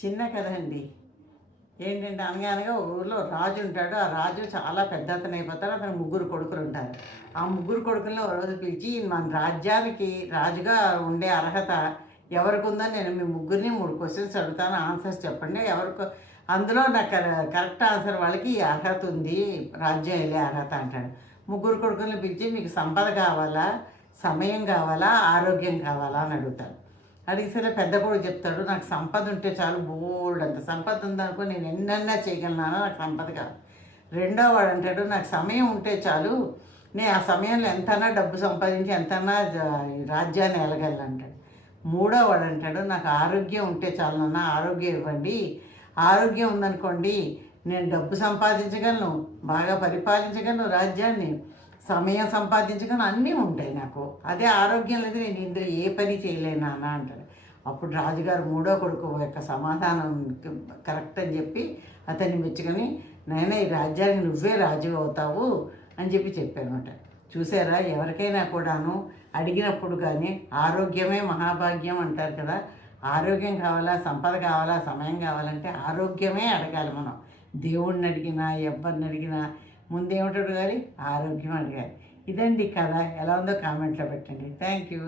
చిన్న కథ అండి. ఏంటంటే అనగనగా ఒక ఊరిలో రాజు ఉంటాడు. ఆ రాజు చాలా పెద్ద అతను అయిపోతాడు. అతనికి ముగ్గురు కొడుకులు ఉంటారు. ఆ ముగ్గురు కొడుకుల్ని ఒక రోజు పిలిచి మన రాజ్యానికి రాజుగా ఉండే అర్హత ఎవరికి ఉందని నేను మీ ముగ్గురిని 3 క్వశ్చన్స్ అడుగుతాను. ఆన్సర్స్ చెప్పండి. అందులో నాకు కరెక్ట్ ఆన్సర్ వాళ్ళకి ఈ అర్హత ఉంది, రాజ్యం వెళ్ళే అర్హత అంటాడు. ముగ్గురు కొడుకుల్ని పిలిచి మీకు సంపద కావాలా, సమయం కావాలా, ఆరోగ్యం కావాలా అని అడుగుతాడు. అడిగితే పెద్ద కొడుకు చెప్తాడు, నాకు సంపద ఉంటే చాలు, బోల్డ్ అంత సంపద ఉందనుకో నేను ఎన్నన్నా చేయగలనా, నాకు సంపద కాదు. రెండో వాడు అంటాడు, నాకు సమయం ఉంటే చాలు, నేను ఆ సమయంలో ఎంతన్నా డబ్బు సంపాదించి ఎంతన్నా రాజ్యాన్ని వెళ్ళగలను అంటాడు. మూడో వాడు అంటాడు, నాకు ఆరోగ్యం ఉంటే చాలు నాన్న, ఆరోగ్యం ఇవ్వండి. ఆరోగ్యం ఉందనుకోండి నేను డబ్బు సంపాదించగలను, బాగా పరిపాలించగలను రాజ్యాన్ని, సమయం సంపాదించగలను, అన్నీ ఉంటాయి నాకు. అదే ఆరోగ్యం లేదు, నేను ఇందులో ఏ పని చేయలేను నాన్న అంటాడు. అప్పుడు రాజుగారు మూడో కొడుకు యొక్క సమాధానం కరెక్ట్ అని చెప్పి అతన్ని మెచ్చుకొని, నాయనా ఈ రాజ్యానికి నువ్వే రాజు అవుతావు అని చెప్పి చెప్పారన్నమాట. చూసారా, ఎవరికైనా కూడాను అడిగినప్పుడు కానీ ఆరోగ్యమే మహాభాగ్యం అంటారు కదా. ఆరోగ్యం కావాలా, సంపద కావాలా, సమయం కావాలంటే ఆరోగ్యమే అడగాలి మనం. దేవుణ్ణి అడిగినా ఎవరిని అడిగినా ముందేమిటి అడగాలి? ఆరోగ్యం అడగాలి. ఇదండి కథ. ఎలా ఉందో కామెంట్లో పెట్టండి. Thank you.